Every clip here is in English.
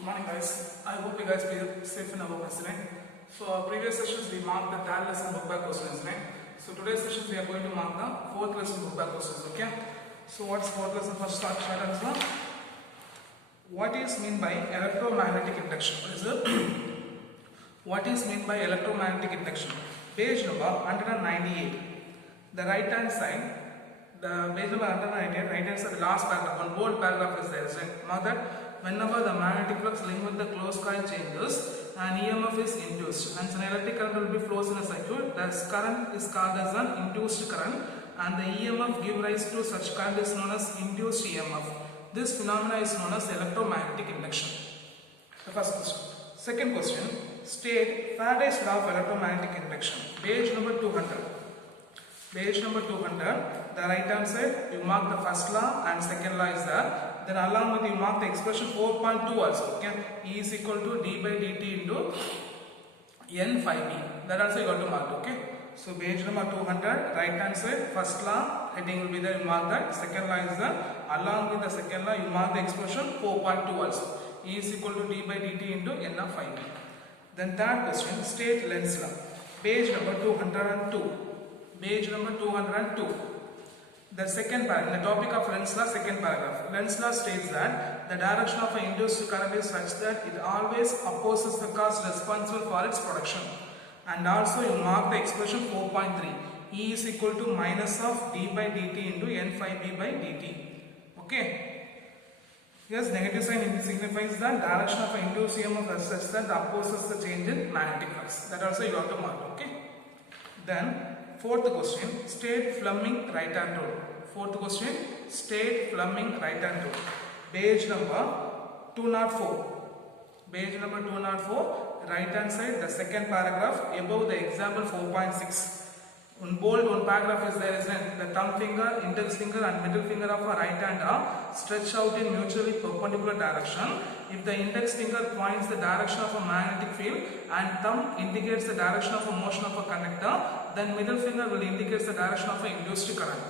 Good morning guys. I hope you guys feel safe in our listening. So our previous sessions we marked the third lesson book back questions, right? So today's sessions we are going to mark the fourth lesson book back questions, okay? So what's fourth lesson? First start short answer. What is meant by electromagnetic induction? What is it? What is meant by electromagnetic induction? Page number 198. The right hand side, the page number 198, right hand side, the last paragraph, one bold paragraph is there. So mark that whenever the magnetic flux linked with the closed coil changes, an EMF is induced, and an electric current will be flows in a circuit. This current is called as an induced current, and the EMF give rise to such current is known as induced EMF. This phenomena is known as electromagnetic induction. The first question. Second question. State Faraday's law of electromagnetic induction. Page number 200. Page number 200. The right hand side, you mark the first law and second law is there. Then along with you mark the expression 4.2 also. Okay, E is equal to d by dt into n phi b. That also you got to mark. Okay, so page number 200, right hand side, first law heading will be there. You mark that. Second law is there. Along with the second law, you mark the expression 4.2 also. E is equal to d by dt into n of phi b. Then third question, state Lenz law. Page number 202. Page number 202. The second paragraph, the topic of Lenz law, second paragraph. Lenz law states that the direction of an induced current is such that it always opposes the cause responsible for its production. And also you mark the expression 4.3. E is equal to minus of d by dt into n phi b by dt. Okay. Yes, negative sign signifies the direction of an induced EMF as such that opposes the change in magnetic flux. That also you have to mark. Okay. Then fourth question, state Fleming right hand rule. Fourth question, state Fleming right hand rule. Page number 204. Page number 204, right hand side, the second paragraph above the example 4.6. In bold, one paragraph is there, isn't the thumb finger, index finger and middle finger of a right hand are stretched out in mutually perpendicular direction. If the index finger points the direction of a magnetic field and thumb indicates the direction of a motion of a conductor, then middle finger will indicate the direction of an induced current.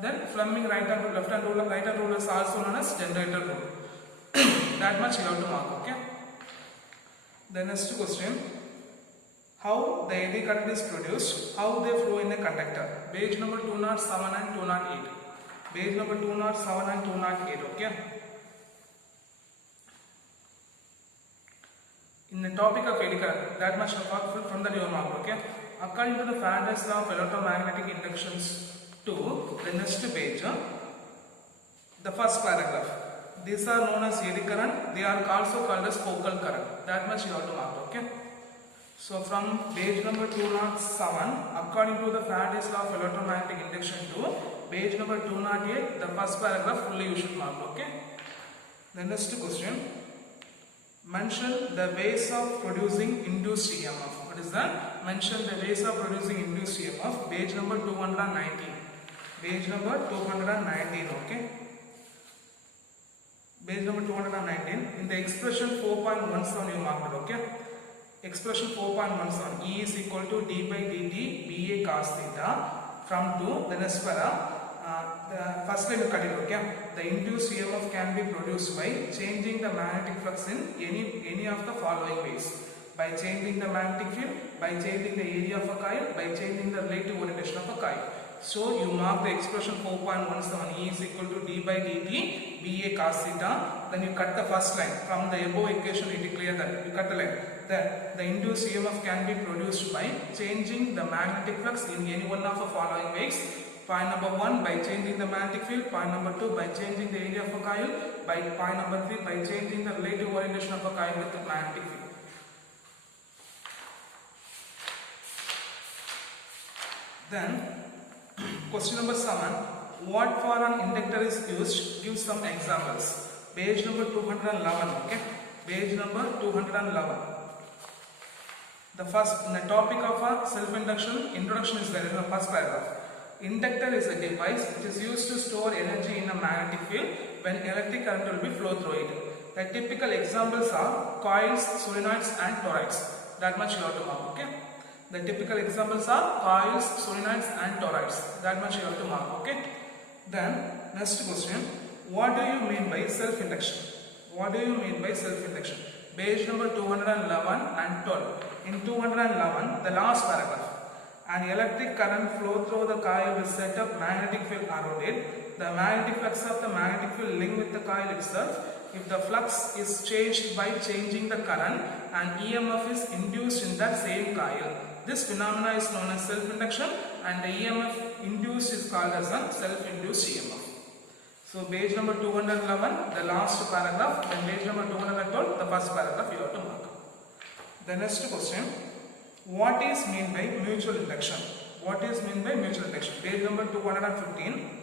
Then Fleming right hand rule, left hand rule, right hand rule is also known as generator rule. That much you have to mark. Okay. The next question. How the eddy current is produced, how they flow in a conductor. Page number 207 and 208. Page number 207 and 208. Okay. In the topic of eddy current, that much from the your mark. Okay. According to the Faraday's law of electromagnetic inductions to the next page, the first paragraph. These are known as eddy current. They are also called as focal current. That much you have to mark. Okay. So from page number 207, according to the Faraday's law of electromagnetic induction to page number 208, the first paragraph fully you should mark. Okay. The next question. Mention the ways of producing induced EMF. What is that? Mention the ways of producing induced EMF. Page number 219. Page number 219. Okay. Page number 219. In the expression 4.17 you marked it. Okay. Expression 4.17, E is equal to d by dt Ba cos theta from 2, the next para, the first line you cut it. Okay. The induced EMF can be produced by changing the magnetic flux in any of the following ways. By changing the magnetic field, by changing the area of a coil, by changing the relative orientation of a coil. So you mark the expression 4.17, E is equal to d by dt Ba cos theta. Then you cut the first line from the above equation. You declare that you cut the line. That the induced EMF can be produced by changing the magnetic flux in any one of the following ways. Point number 1, by changing the magnetic field. Point number 2, by changing the area of a coil. By point number 3, by changing the relative orientation of a coil with the magnetic field. Then question number 7, what for an inductor is used? Give some examples. Page number 211. Okay, page number 211. The first, the topic of a self-induction, introduction is there in the first paragraph. Inductor is a device which is used to store energy in a magnetic field when electric current will be flow through it. The typical examples are coils, solenoids and toroids. That much you have to mark. Okay. The typical examples are coils, solenoids and toroids. That much you have to mark. Okay. Then next question. What do you mean by self-induction? What do you mean by self-induction? Page number 211 and 12. In 211, the last paragraph. An electric current flow through the coil will set up magnetic field around it. The magnetic flux of the magnetic field link with the coil itself. If the flux is changed by changing the current, an EMF is induced in that same coil. This phenomena is known as self-induction, and the EMF induced is called as a self-induced EMF. So page number 211, the last paragraph, and page number 212, the first paragraph you have to mark. The next question, what is meant by mutual induction? What is meant by mutual induction? Page number 215.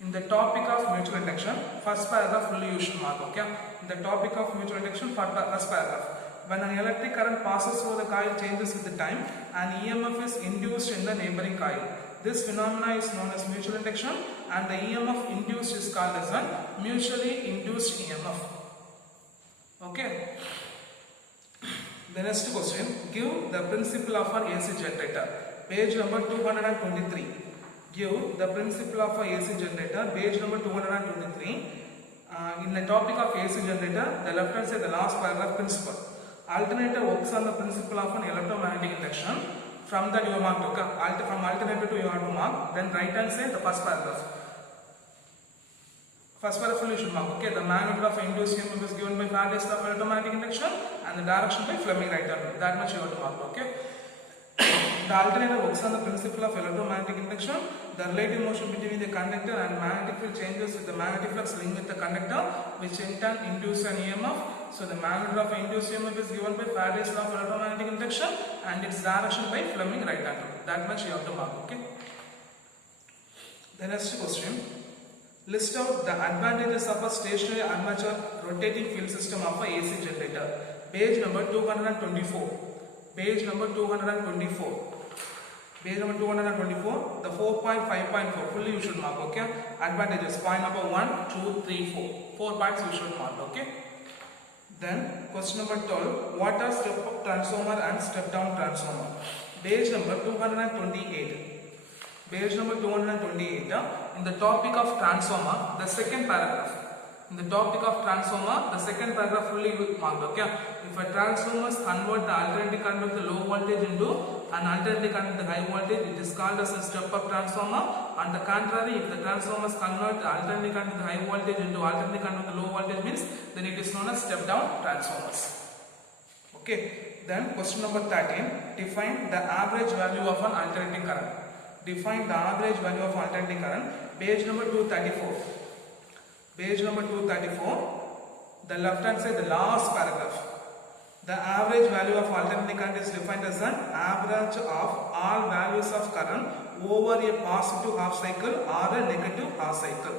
In the topic of mutual induction, first paragraph fully you should mark, okay? In the topic of mutual induction, first paragraph. When an electric current passes through the coil changes with the time, an EMF is induced in the neighboring coil. This phenomena is known as mutual induction, and the EMF induced is called as a mutually induced EMF. Okay? The next question, give the principle of an AC generator. Page number 223. Give the principle of an AC generator. Page number 223. In the topic of AC generator, the left hand side, the last paragraph, principle. Alternator works on the principle of an electromagnetic induction. From that you have marked, okay? From alternator to you have to mark. Then right hand side, the first paragraph. First paragraph you should mark, okay? The magnitude of induced EMF is given by Faraday's law of electromagnetic induction, and the direction by Fleming right hand. That much you have to mark, okay? The alternator works on the principle of electromagnetic induction. The relative motion between the conductor and magnetic field changes with the magnetic flux linked with the conductor, which in turn induces an EMF. So the magnitude of induced EMF is given by Faraday's law of electromagnetic induction, and its direction by Fleming right hand. That much you have to mark, okay? The next question. List out the advantages of a stationary armature rotating field system of a AC generator. Page number 224. Page number 224. Page number 224. The 4.5.4. Fully you should mark, okay? Advantages. Point number 1, 2, 3, 4. 4 points you should mark, okay? Then question number 12. What are step-up transformer and step-down transformer? Page number 228. Page number 228. In the topic of transformer, the second paragraph. In the topic of transformer, the second paragraph fully marked, okay? If a transformer convert the alternating current of the low voltage into an alternating current of the high voltage, it is called as a step-up transformer. On the contrary, if the transformers convert the alternating current of the high voltage into alternating current of the low voltage means, then it is known as step-down transformers. Okay. Then question number 13. Define the average value of an alternating current. Define the average value of alternating current. Page number 234. Page number 234. The left hand side, the last paragraph. The average value of alternating current is defined as an average of all values of current over a positive half cycle or a negative half cycle.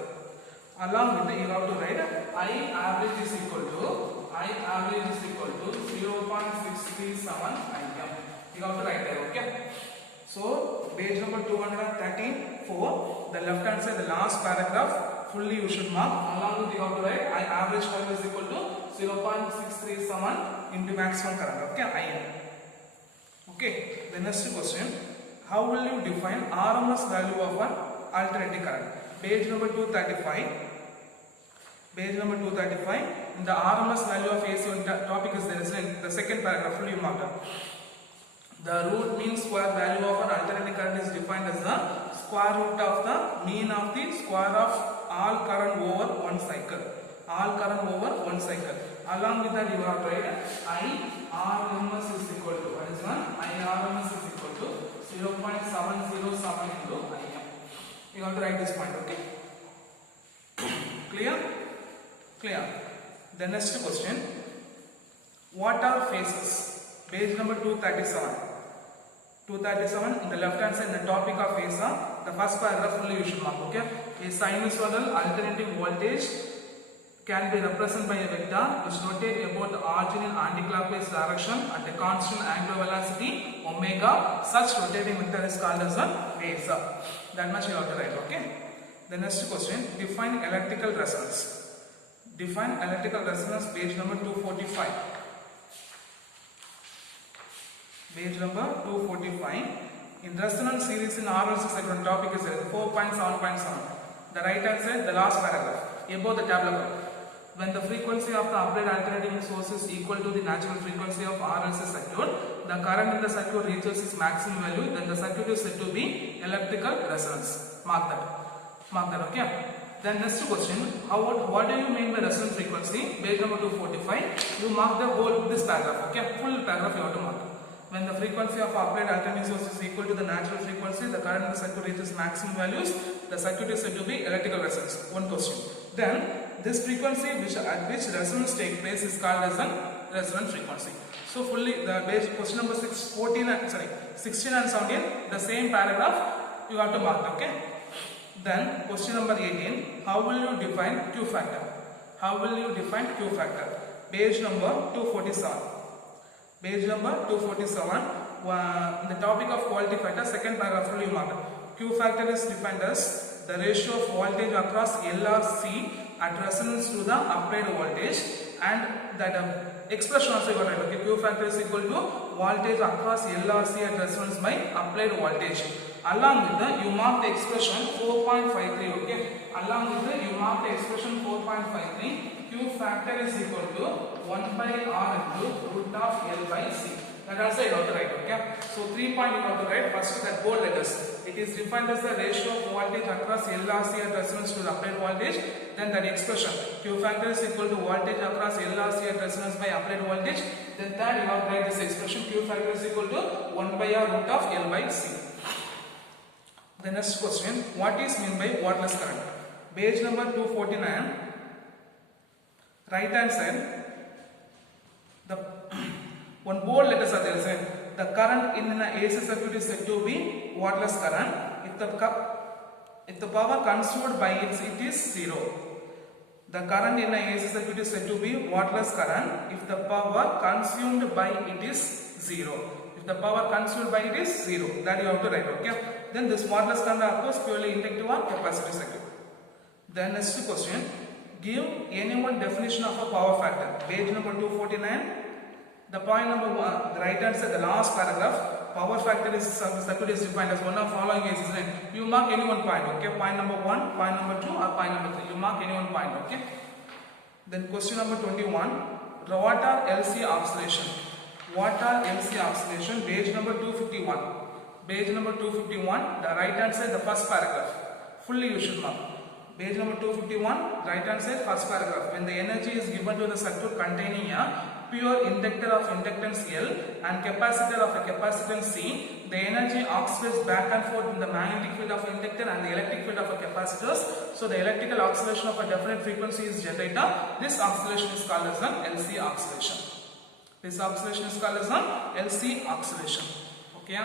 Along with it, you have to write I average is equal to 0.637 IM. You have to write that, okay? So page number 213, 4, the left hand side, the last paragraph, fully you should mark. Along with you have to write I average value is equal to 0.637 into maximum current, okay, IM. Okay, the next question, how will you define RMS value of an alternating current? Page number 235. Page number 235. In the RMS value of AC topic is there, in the second paragraph, fully marked. The root mean square value of an alternating current is defined as the square root of the mean of the square of all current over one cycle. All current over one cycle. Along with that, you have to write IRMS is equal to, what is one? IRMS is equal to 0.707 into IM. You have to write this point, okay? Clear? Clear. The next question. What are phases? Page number 237. 237, in the left hand side, the topic of phasor, the first paragraph fully you should mark, okay? A sinusoidal alternating voltage can be represented by a vector which rotates about the origin in anticlockwise direction at a constant angular velocity omega. Such rotating vector is called as a phasor. That much you have to write, okay? The next question, define electrical resonance. Define electrical resonance, page number 245. Page number 245. In resonance series in RLC segment, topic is 4.7.7. The right hand side, the last paragraph, above the tabular curve. when the frequency of the applied alternating source is equal to the natural frequency of RLC circuit, the current in the circuit reaches its maximum value, then the circuit is said to be electrical resonance. Mark that, okay? Then next question, what do you mean by resonance frequency? Page number 245, you mark the whole, this paragraph, okay? Full paragraph you have to mark. When the frequency of applied alternating source is equal to the natural frequency, the current in the circuit reaches maximum values, the circuit is said to be electrical resonance. One question. Then, this frequency at which resonance takes place is called as an resonance frequency. So fully the base question number 16 and 17, the same paragraph you have to mark, okay? Then question number 18, how will you define Q factor? How will you define Q factor? Page number 247. Page number 247, the topic of quality factor, second paragraph fully marked. Q factor is defined as the ratio of voltage across L or C at resonance to the applied voltage, and that expression also you got right. Okay, Q factor is equal to voltage across L or C at resonance by applied voltage. Along with the you mark the expression 4.53. Okay, along with the you mark the expression 4.53. Q factor is equal to 1 by R into root of L by C. That also you have to write. Okay, so 3 point you have to write. First that bold letters. It is defined as the ratio of voltage across L or C at resonance to the applied voltage. Then that expression Q factor is equal to voltage across L or C at resonance by applied voltage. Then that you have to write this expression Q factor is equal to 1 by R root of L by C. The next question, what is meant by wattless current? Page number 249, right hand side, the one bold letters are there, saying the current in an AC circuit is said to be wattless current if the power consumed by it is zero. The current in an AC circuit is said to be wattless current if the power consumed by it is zero. If the power consumed by it is zero, that you have to write, okay? Then this wattless current occurs purely inductive or capacitive circuit. Then next question, give any one definition of a power factor. Page number 249. The point number 1, the right hand side, the last paragraph, power factor is circuit is defined as one of following is, right? You mark any one point, okay? Point number 1, point number 2 or point number 3. You mark any one point, okay? Then question number 21, what are LC oscillation? What are LC oscillation? Page number 251. Page number 251, the right hand side, the first paragraph. Fully you should mark. Page number 251, right hand side, first paragraph. When the energy is given to the circuit containing a pure inductor of inductance L and capacitor of a capacitance C, the energy oscillates back and forth in the magnetic field of inductor and the electric field of a capacitors. So the electrical oscillation of a definite frequency is generated. This oscillation is called as an LC oscillation. This oscillation is called as an LC oscillation. Okay,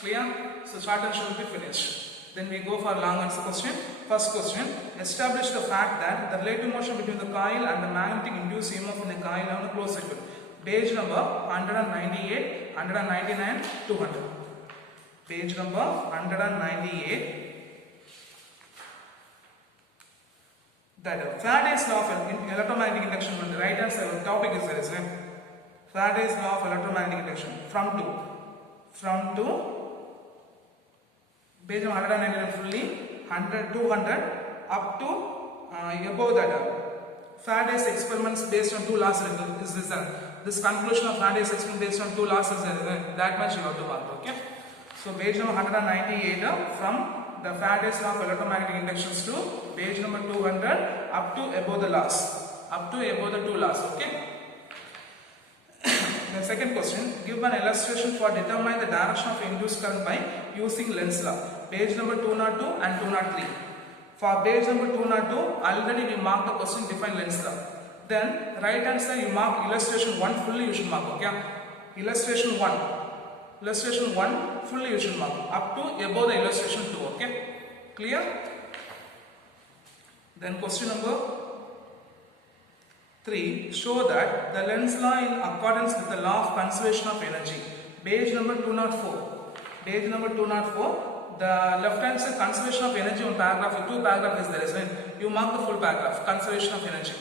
clear? So short and short will be finished. Then we go for long answer question. First question, establish the fact that the relative motion between the coil and the magnetic induced EMF in the coil on a closed circuit. Page number 198, 199, 200. Page number 198. That Faraday's law of electromagnetic induction on the right hand side, the topic is there, isn't it? Faraday's law of electromagnetic induction from to page 199 fully, 100, 200 up to above that. Faraday's experiments based on two laws is this. This conclusion of Faraday's experiment based on two laws is that much you have to mark. Okay. So page number 198 from the Faraday's law of electromagnetic inductions to page number 200 up to above the laws, up to above the two laws. Okay. The second question, give an illustration for determining the direction of induced current by using Lenz's law. Page number 202 and 203. For page number 202, already we marked the question define Lenz's law. Then right hand side you mark illustration 1 fully you should mark. Okay. Illustration 1. Illustration 1 fully you should mark up to above the illustration 2. Okay. Clear? Then question number 3, show that the Lenz's law in accordance with the law of conservation of energy. Page number 204. Page number 204. The left hand side conservation of energy on paragraph, two paragraphs is there, isn't it? You mark the full paragraph, conservation of energy.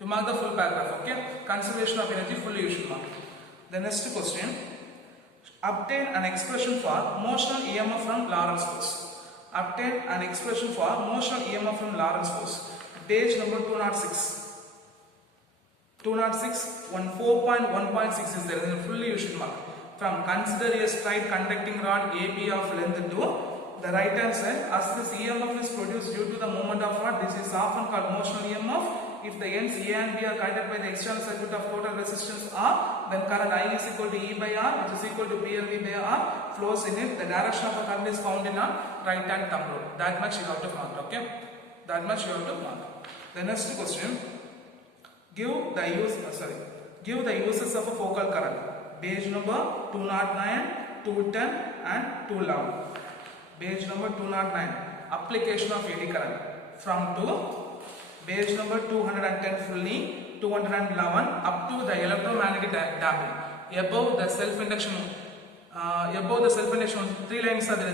You mark the full paragraph, okay? Conservation of energy fully you should mark. The next question, obtain an expression for motional EMF from Lorentz force. Obtain an expression for motional EMF from Lorentz force. Page number 206. 206, 4.1.6 is there, then fully you should mark. From consider a straight conducting rod AB of length to the right hand side, as this EMF is produced due to the movement of rod, this is often called motional EMF. If the ends A and B are guided by the external circuit of total resistance R, then current I is equal to E by R, which is equal to PLV by R, flows in it. The direction of the current is found in a right hand thumb rule. That much you have to mark, okay? That much you have to mark. The next question, give the uses of a focal current. Page number 209, 210 and 211. Page number 209, application of eddy current. From to page number 210 fully, 211 up to the electromagnetic damping. Above the self-induction, three lines are there.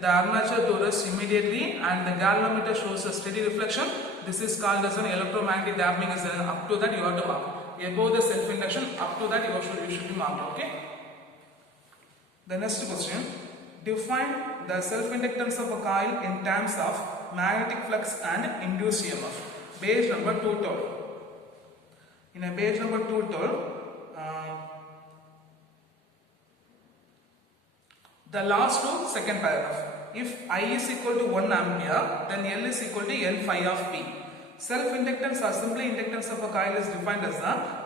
The armature to rest immediately and the galvanometer shows a steady reflection. This is called as an electromagnetic damping. Is up to that you have to mark. Above the self-induction, up to that you should be marked. Okay. The next question, define the self-inductance of a coil in terms of magnetic flux and induced EMF. Page number 212. In a page number 212, the last to second paragraph. If I is equal to 1 ampere, then L is equal to L phi of P. Self-inductance or simply inductance of a coil is defined as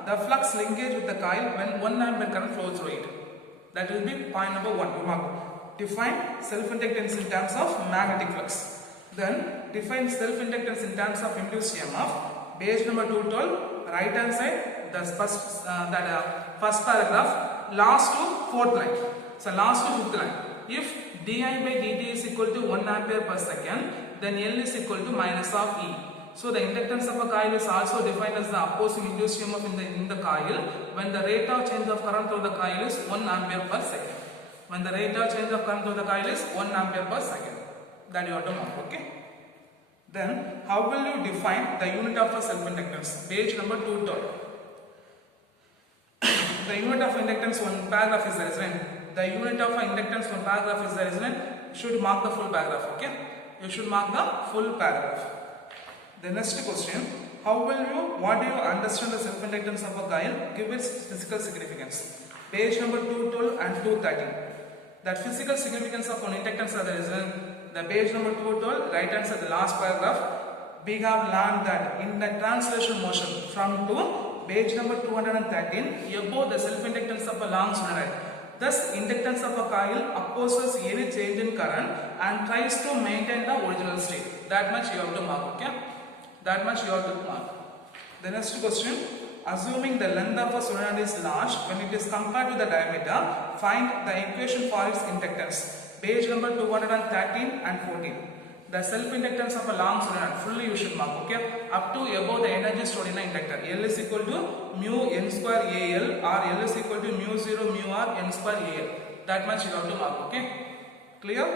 the flux linkage with the coil when 1 ampere current flows through it. That will be point number 1. Define self-inductance in terms of magnetic flux. Then define self-inductance in terms of induced EMF. Page number 212, right hand side, the first paragraph, last to fourth line. So last to fifth line. If di by dt is equal to 1 ampere per second, then L is equal to minus of E. So the inductance of a coil is also defined as the opposing induced EMF in the coil when the rate of change of current through the coil is 1 ampere per second. When the rate of change of current through the coil is 1 ampere per second. That you have to mark, okay? Then how will you define the unit of a self-inductance? Page number 212. The unit of inductance, one paragraph is there, isn't it? The unit of inductance, one paragraph is there, isn't it? You should mark the full paragraph, okay? You should mark the full paragraph. The next question, what do you understand the self-inductance of a coil? Give its physical significance. Page number 212 and 213. That physical significance of an inductance are there, isn't the page number 212, right hand side, the last paragraph. We have learned that in the translation motion from to page number 213, above the self-inductance of a long solenoid. Thus, inductance of a coil opposes any change in current and tries to maintain the original state. That much you have to mark, okay? That much you have to mark. The next question, assuming the length of a solenoid is large when it is compared to the diameter, find the equation for its inductance. Page number 213 and 14. The self-inductance of a long solenoid, fully you should mark, okay? Up to above the energy stored in the inductor. L is equal to mu n square AL or L is equal to mu 0 mu r n square AL. That much you have to mark, okay? Clear?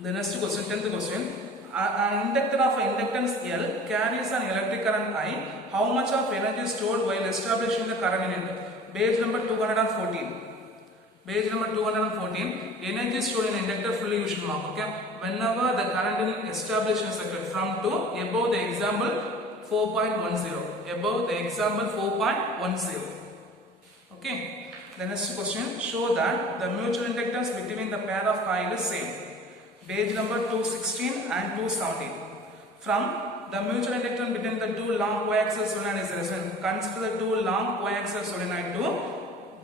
The next question, 10th question. An inductor of inductance L carries an electric current I. How much of energy is stored while establishing the current in it? Page number 214. Page number 214. Energy stored in inductor, fully you should mark, okay? Whenever the current in established in circuit from to above the example 4.10. Above the example 4.10. Okay. The next question. Show that the mutual inductance between the pair of coil is same. Page number 216 and 217. From the mutual inductance between the two long coaxial solenoid is resistant. Consider the two long coaxial solenoid to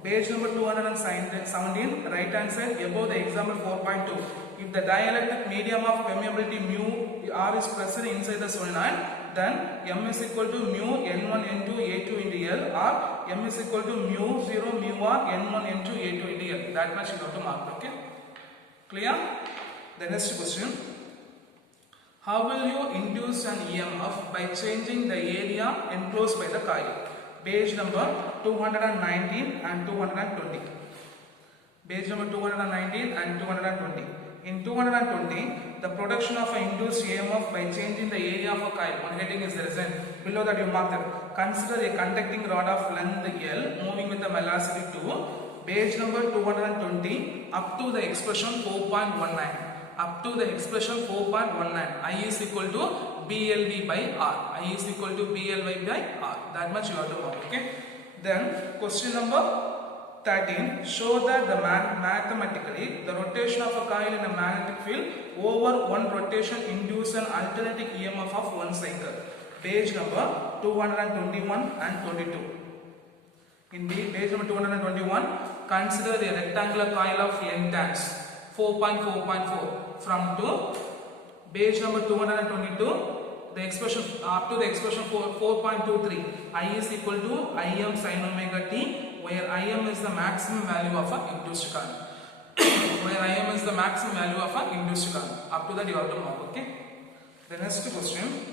page number 217, right hand side, above the example 4.2. If the dielectric medium of permeability mu r is present inside the solenoid, then M is equal to mu N1 N2 A2 into L or M is equal to mu 0 mu r N1 N2 A2 into L. That much you have to mark, okay? Clear? The next question. How will you induce an EMF by changing the area enclosed by the coil? Page number 219 and 220. Page number 219 and 220. In 220, the production of an induced EMF by changing the area of a coil. One heading is there. Below that you mark that. Consider a conducting rod of length L moving with the velocity 2. Page number 220 up to the expression 4.19. up to the expression 4.19. I is equal to BLV by R. I is equal to BLV by R. That much you have to mark. Okay. Then question number 13. Show that the mathematically the rotation of a coil in a magnetic field over one rotation induces an alternating EMF of one cycle. Page number 221 and 22. In page number 221, consider the rectangular coil of length as 4.4.4 from to page number 222. The expression up to the expression 4.23. I is equal to Im sin omega t, where Im is the maximum value of a induced current. Where Im is the maximum value of a induced current. Up to that you have to mark. Okay. The next question.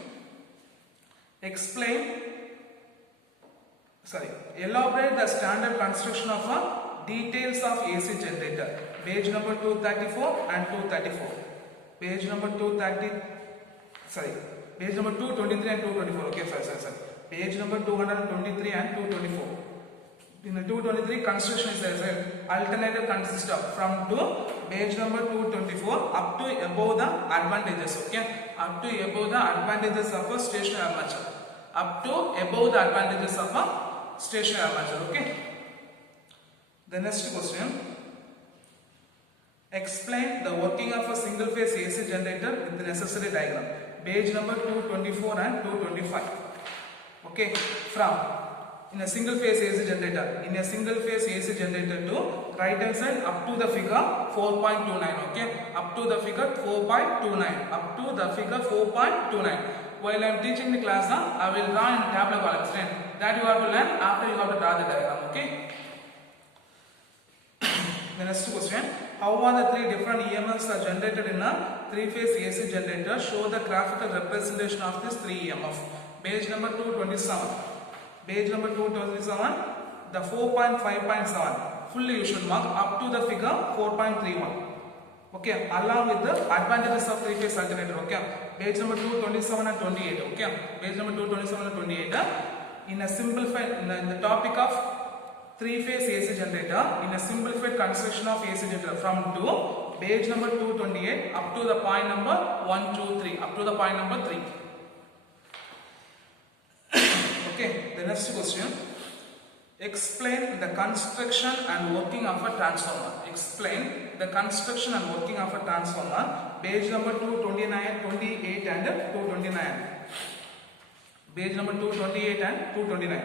Elaborate the standard construction of a details of AC generator. Page number 234 and 234. Page number 223 and 224. Okay, sir. Page number 223 and 224. In the 223, construction is as alternative consists of from to page number 224 up to above the advantages. Okay, up to above the advantages of a stationary armature. Up to above the advantages of a stationary armature. Okay. The next question. Explain the working of a single phase AC generator with the necessary diagram. Page number 224 and 225. Okay. From in a single phase AC generator. In a single phase AC generator to right hand side up to the figure 4.29. Okay. Up to the figure 4.29. Up to the figure 4.29. While I am teaching the class, I will draw in tableau columns. That you have to learn after you have to draw the diagram. Okay. The next question. How are the three different EMFs are generated in a three-phase AC generator? Show the graphical representation of this three EMF. Page number 227. Page number 227. The 4.5.7. Fully you should mark up to the figure 4.31. Okay, along with the advantages of three-phase alternator. Okay, page number 227 and 28. Okay, page number 227 and 28. In a simplified, in the topic of three-phase AC generator, in a simplified construction of AC generator from to page number 228 up to the point number 1, 2, 3. Up to the point number 3. Okay, the next question. Explain the construction and working of a transformer. Explain the construction and working of a transformer. Page number 229, 28 and 229. Page number 228 and 229.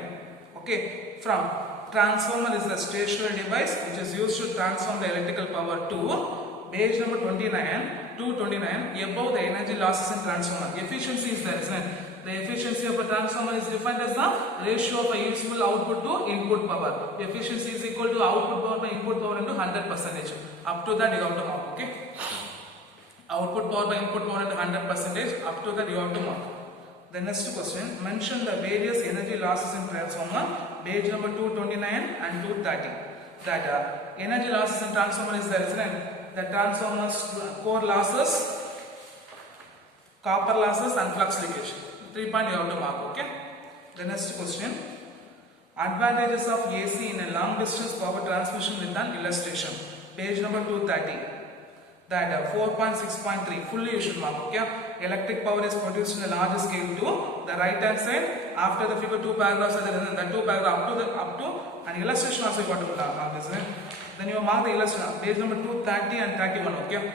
Okay. From transformer is the stationary device which is used to transform the electrical power to page number 29, 229. Above the energy losses in transformer. Efficiency is there, isn't it? The efficiency of a transformer is defined as the ratio of a useful output to input power. Efficiency is equal to output power by input power into 100%. Up to that you have to mark. Okay. Output power by input power into 100%. Up to that you have to mark. The next question. Mention the various energy losses in transformer. Page number 229 and 230. That energy losses in transformer is there, isn't it? The transformer's core losses, copper losses and flux leakage. 3 point you have to mark. Okay. The next question. Advantages of AC in a long distance power transmission with an illustration. Page number 230. That 4.6.3 fully you should mark. Okay. Electric power is produced in a large scale to the right hand side. After the figure 2 paragraphs are there, the 2 paragraph up to an illustration also you got to mark, isn't it? Then you mark the illustration. Page number 230 and 31. Okay.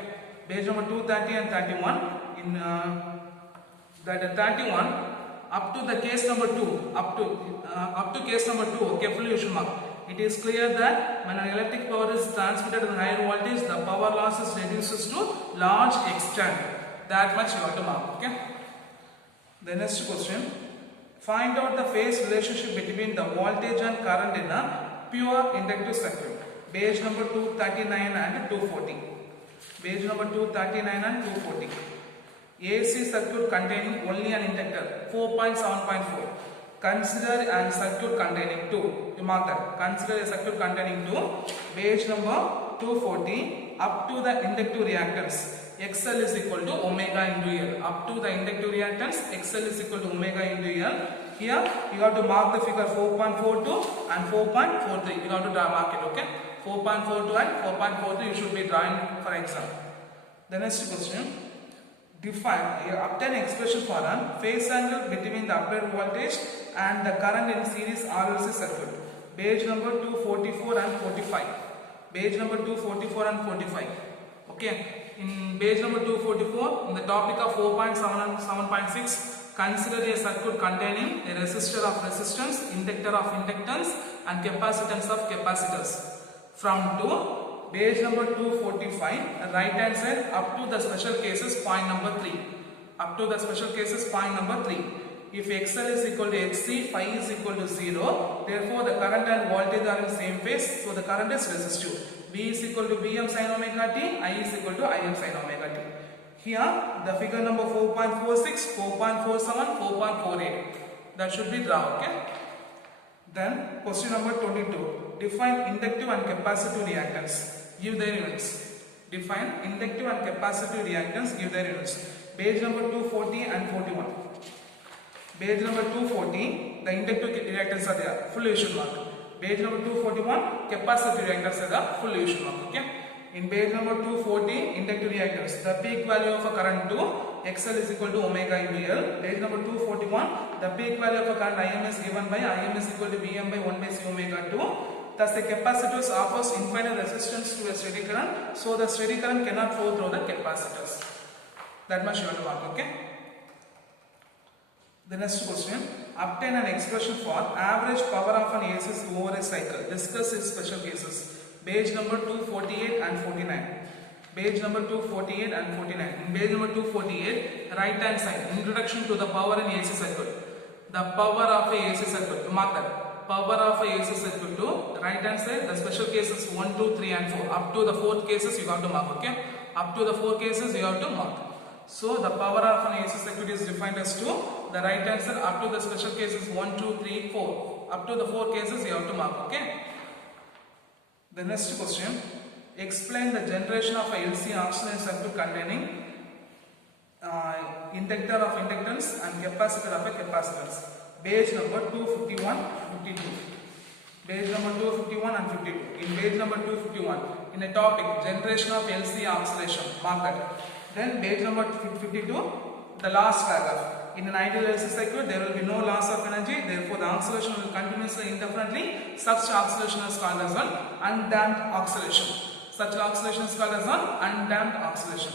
Page number 230 and 31 in that 31 up to the case number 2 up to case number 2. Okay, fully you should mark. It is clear that when an electric power is transmitted at higher voltage, the power losses reduces to large extent. That much you have to mark. Okay. The next question. Find out the phase relationship between the voltage and current in a pure inductive circuit. Page number 239 and 240. Page number 239 and 240. AC circuit containing only an inductor 4.7.4. Consider a circuit containing 2. You mark that. Consider a circuit containing 2. Page number 240. Up to the inductive reactance. XL is equal to omega into L. Up to the inductive reactance, XL is equal to omega into L. Here you have to mark the figure 4.42 and 4.43. You have to mark it. Okay. 4.42 and 4.42 you should be drawing for exam. The next question, obtain expression for a phase angle between the applied voltage and the current in series RLC circuit. Page number 244 and 45. Page number 244 and 45. Okay. In page number 244, in the topic of 4.7 and 7.6, consider a circuit containing a resistor of resistance, inductor of inductance, and capacitance of capacitors. From to page number 245, right hand side, up to the special cases point number 3. Up to the special cases point number 3. If XL is equal to XC, phi is equal to 0, therefore the current and voltage are in same phase, so the current is resistive. V is equal to Vm sin omega t, I is equal to Im sin omega t. Here the figure number 4.46, 4.47, 4.48. That should be drawn, okay? Then question number 22. Define inductive and capacitive reactance. Give their units. Define inductive and capacitive reactance. Give their units. Page number 240 and 41. Page number 240, the inductive reactance are there, full division mark. Page number 241, capacitive reactance are there, full division mark. Okay. In page number 240, inductive reactance, the peak value of a current to XL is equal to omega into L. Page number 241, the peak value of a current Im is given by Im is equal to Vm by 1 by C omega 2. Thus the capacitors offers infinite resistance to a steady current, so the steady current cannot flow through the capacitors. That much you have to mark, okay? The next question, obtain an expression for average power of an AC over a cycle. Discuss its special cases. Page number 248 and 49. Page number 248 and 49. In page number 248, right hand side, introduction to the power in AC circuit. The power of a AC circuit. Mark that. Power of a AC circuit to right hand side, the special cases 1, 2, 3 and 4. Up to the 4th cases you have to mark, okay? Up to the 4 cases you have to mark. So the power of an AC circuit is defined as to the right hand side up to the special cases 1, 2, 3, 4. Up to the 4 cases you have to mark, okay? The next question, explain the generation of a LC oscillating circuit containing inductor of inductance and capacitor of a capacitance. Page number 251, 52. Page number 251 and 52. In page number 251, in the topic generation of LC oscillation, mark that. Then page number 52, the last paragraph. In an ideal LC circuit, there will be no loss of energy, therefore the oscillation will continuously indefinitely. Such oscillation is called as an undamped oscillation. Such oscillation is called as an undamped oscillation.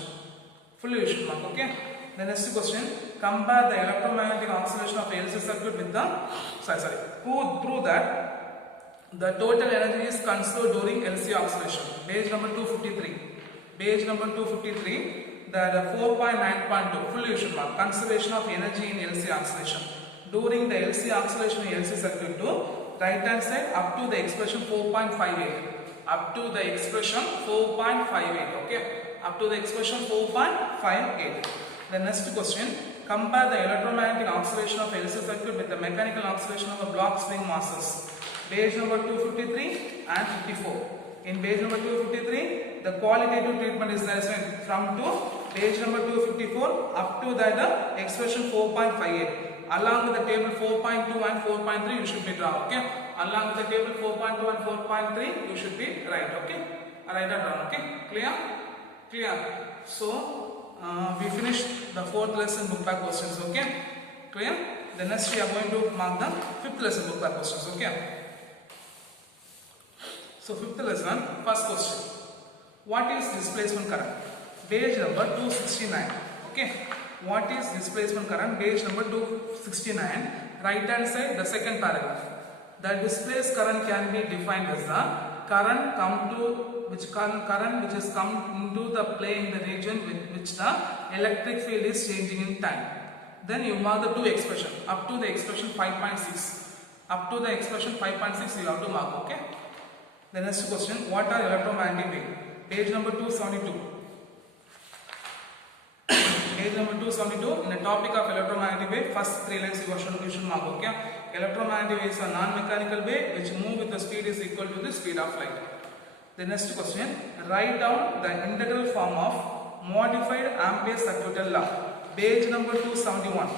Fully you should mark, okay? The next question, compare the electromagnetic oscillation of LC circuit with the, prove that the total energy is conserved during LC oscillation. Page number 253. Page number 253. The 4.9.2 full you should mark, conservation of energy in LC oscillation. During the LC oscillation in LC circuit to right hand side up to the expression 4.58. Up to the expression 4.58. Okay. Up to the expression 4.58. The next question, compare the electromagnetic oscillation of LC circuit with the mechanical oscillation of a block spring masses. Page number 253 and 54. In page number 253, the qualitative treatment is there from to page number 254 up to the expression 4.58. Along with the table 4.2 and 4.3 you should be drawn, okay? Along with the table 4.2 and 4.3 you should be right, okay? Write that down, okay? Clear? Clear. So, we finished the 4th lesson book back questions, okay? Clear? The next we are going to mark the 5th lesson book back questions, okay? So 5th lesson, first question. What is displacement current? Page number 269. Okay. What is displacement current? Page number 269. Right hand side, the second paragraph. The displaced current can be defined as the current which has come into the play in the region with which the electric field is changing in time. Then you mark the 2 expression up to the expression 5.6. Up to the expression 5.6 you have to mark, okay? The next question, what are electromagnetic waves? Page number 272. Page number 272, in the topic of electromagnetic wave, first 3 lines you should mark, okay? Electromagnetic waves are non-mechanical wave which move with the speed is equal to the speed of light. The next question, write down the integral form of modified Ampere circuital law. Page number 271.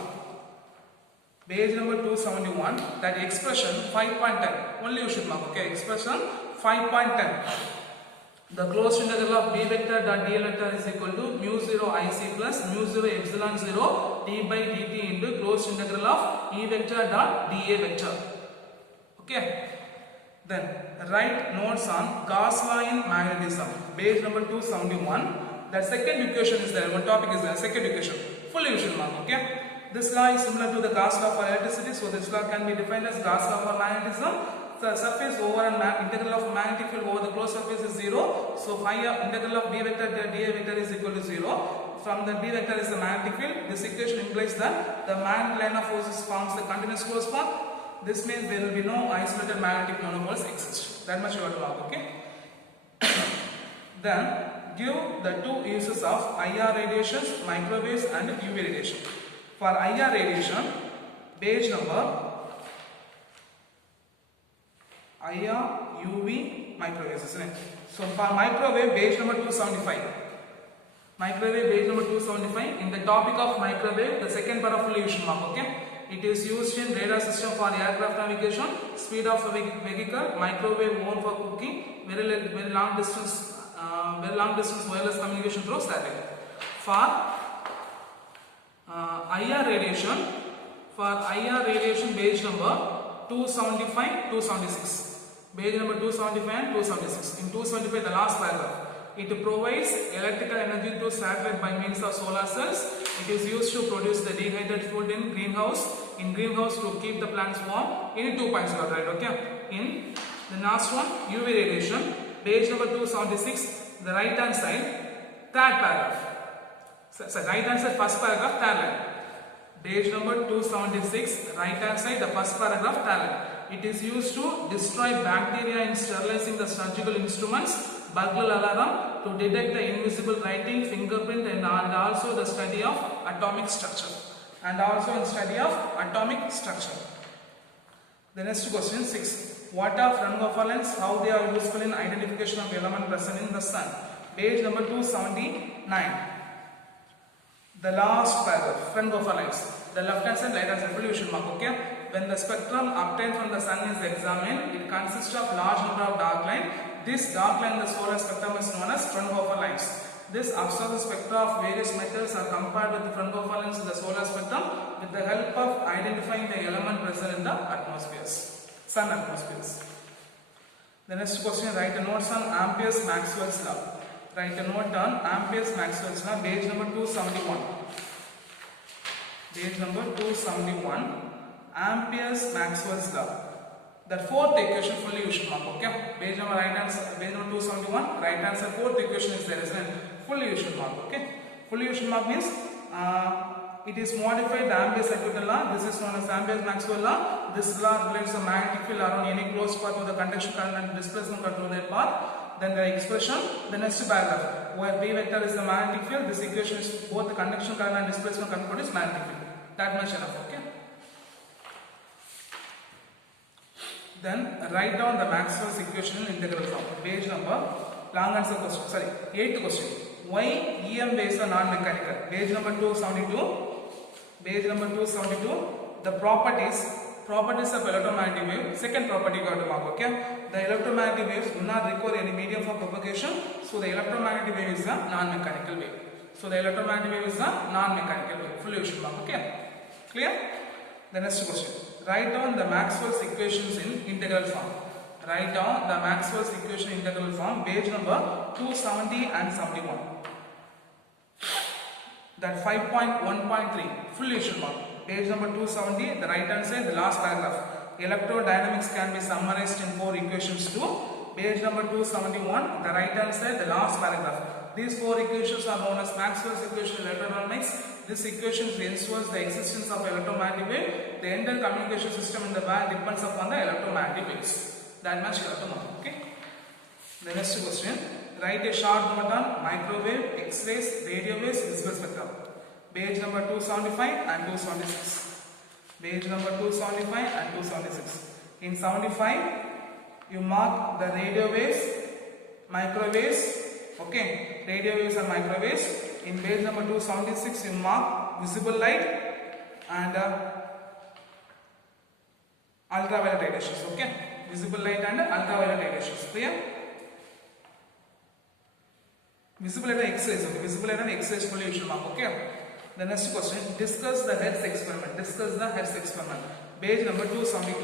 Page number 271, that expression 5.10, only you should mark, okay? Expression 5.10. the closed integral of b vector dot dl vector is equal to mu 0 ic plus mu 0 epsilon 0 d by dt into closed integral of e vector dot dA vector. Okay. Then write notes on Gauss law in magnetism. Page number 271. The second equation is there. One topic is there. Second equation. Full division mark. Okay. This law is similar to the Gauss law for electricity. So this law can be defined as Gauss law for magnetism. The surface over and integral of magnetic field over the closed surface is 0. So phi integral of b vector dA vector is equal to 0. From the d vector is the magnetic field. This equation implies that the magnetic line of forces forms the continuous closed path. This means there will be no isolated magnetic monopoles exist. That much you have to mark. Okay. Then give the two uses of IR radiations, microwaves and UV radiation. For IR radiation, page number IR, UV, microwaves, isn't it? So for microwave, page number 275. Microwave, page number 275. In the topic of microwave, the second part of full division mark. Okay. It is used in radar system for aircraft navigation, speed of a vehicle, microwave oven for cooking, very long distance wireless communication through satellite. For IR radiation, page number 275, 276. Page number 275 and 276. In 275, the last paragraph. It provides electrical energy to satellite by means of solar cells. It is used to produce the dehydrated food in greenhouse. In greenhouse to keep the plants warm. Any 2 points got right. Okay. In the last one, UV radiation. Page number 276. The right hand side, third paragraph. So right hand side, first paragraph, third line. Page number 276. Right hand side, the first paragraph, third line. It is used to destroy bacteria in sterilizing the surgical instruments. Burglar alarm to detect the invisible writing, fingerprint and also the study of atomic structure. The next question 6. What are Fraunhofer lens? How they are useful in identification of element present in the sun? Page number 279. The last paragraph, Fraunhofer lens. The left hand side, right hand side, full division mark. Okay. When the spectrum obtained from the sun is examined, it consists of large number of dark lines. This dark line in the solar spectrum is known as Fraunhofer lines. This observes the spectra of various metals are compared with the Fraunhofer lines in the solar spectrum with the help of identifying the element present in the atmospheres, sun atmospheres. The next question, write a note on Ampere's Maxwell's law. Write a note on Ampere's Maxwell's law, page number 271. Page number 271, Ampere's Maxwell's law. That fourth equation fully you should mark. Okay. Page number 271, right answer, fourth equation is there, isn't it? Fully you should mark. Okay. Fully you should mark means it is modified the Ampere's electrical law. This is known as Ampere's Maxwell law. This law relates the magnetic field around any closed path with the conduction current and displacement current through that path. Then the expression, the next paragraph, where B vector is the magnetic field. This equation is both the conduction current and displacement current produce magnetic field. That much enough. Okay. Then write down the Maxwell's equation in integral form. Page number, long answer question, sorry, 8th question. Why EM waves are non-mechanical? Page number 272. Page number 272. The properties of electromagnetic wave. Second property got to mark. Okay. The electromagnetic waves do not require any medium for propagation. So the electromagnetic wave is a non-mechanical wave. Fully you should mark. Okay. Clear? The next question. Write down the Maxwell's equations in integral form. Write down the Maxwell's equation in integral form, page number 270 and 71. That 5.1.3, full you should mark. Page number 270, the right hand side, the last paragraph. Electrodynamics can be summarized in 4 equations too. Page number 271, the right hand side, the last paragraph. These 4 equations are known as Maxwell's equation in electrodynamics. This equation ensures the existence of electromagnetic wave. The entire communication system in the band depends upon the electromagnetic waves. That much you have to know. Okay. The next question. Write a short note on microwave, X-rays, radio waves, visible spectrum. Page number 275 and 276. Page number 275 and 276. In 75, you mark the radio waves, microwaves. Okay, radio waves and microwaves. In page number 276, you mark visible light and ultraviolet radiations. Okay, visible light and ultraviolet radiations. Clear? Visible at an X-rays, okay. Visible at an X-rays fully you should mark, okay. The next question, discuss the Hertz experiment. Discuss the Hertz experiment. Page number 272.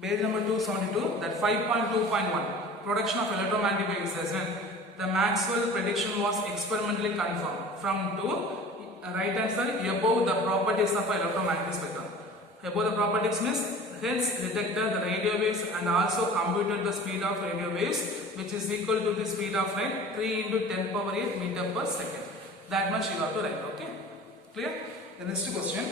Page number 272, that 5.2.1, production of electromagnetic waves as well. The Maxwell prediction was experimentally confirmed from to right answer above the properties of electromagnetic spectrum. Above the properties means Hertz detected the radio waves and also computed the speed of radio waves, which is equal to the speed of light 3 into 10 power 8 meter per second. That much you have to write, okay? Clear? The next question.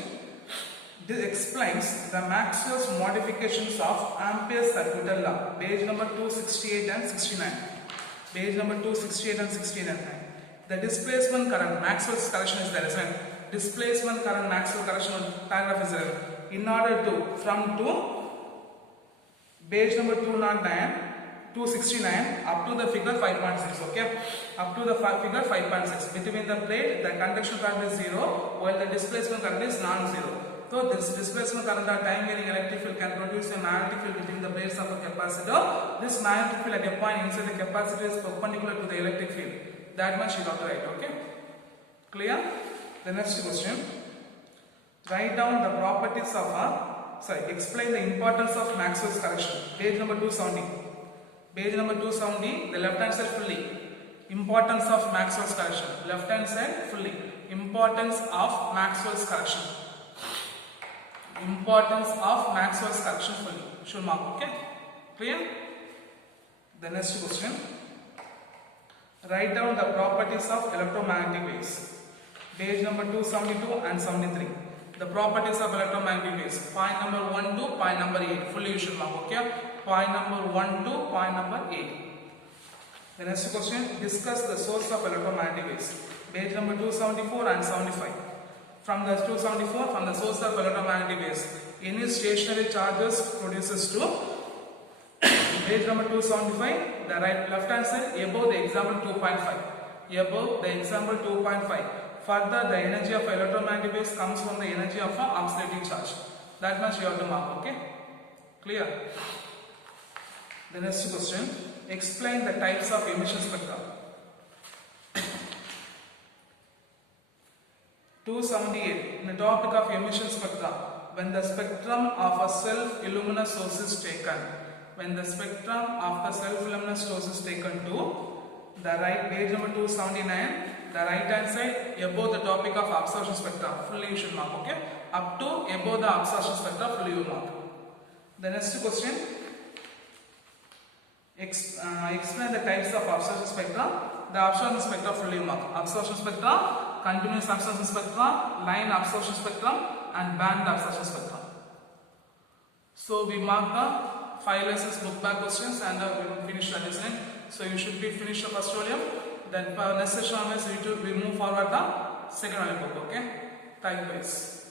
This explains the Maxwell's modifications of Ampere's circuital law. Page number 268 and 69. Page number 268 and 69. The displacement current, Maxwell's correction is there, isn't it? Displacement current, Maxwell correction paragraph is there. In order to, from to, page number 269 up to the figure 5.6, okay? Up to the figure 5.6. Between the plate, the conduction current is 0, while the displacement current is non-zero. So this displacement current or time varying electric field can produce a magnetic field between the plates of a capacitor. This magnetic field at a point inside the capacitor is perpendicular to the electric field. That much you got to write, okay? Clear? The next question. Write down the properties of explain the importance of Maxwell's correction. Page number 270. Page number 270, the left hand side fully. Importance of Maxwell's correction. Left hand side fully. Importance of Maxwell's correction. Importance of Maxwell's correction fully. Should mark, okay? Clear? The next question. Write down the properties of electromagnetic waves. Page number 272 and 73. The properties of electromagnetic waves. Point number 1 to point number 8. Fully you should mark, okay? Point number 1 to point number 8. The next question. Discuss the source of electromagnetic waves. Page number 274 and 75. From the 274, from the source of electromagnetic waves, any stationary charges produces to page number 275, the left hand side above the example 2.5. Above the example 2.5. Further, the energy of electromagnetic waves comes from the energy of an oscillating charge. That much you have to mark, okay? Clear? The next question. Explain the types of emission spectra. 278. In the topic of emission spectra, when the spectrum of a self-luminous source is taken, when the spectrum of the self-luminous source is taken to the right, page number 279, the right hand side above the topic of absorption spectra, fully you should mark, okay? Up to above the absorption spectra, fully you mark. The next question. Explain the types of absorption spectra. The absorption spectra fully mark. Absorption spectra, continuous absorption spectra, line absorption spectrum, and band absorption spectrum. So we mark the 5 lessons book back questions and we will finish the lesson. So you should be finished the first volume. Then next session onwards we move forward the second volume book. Okay. Time wise.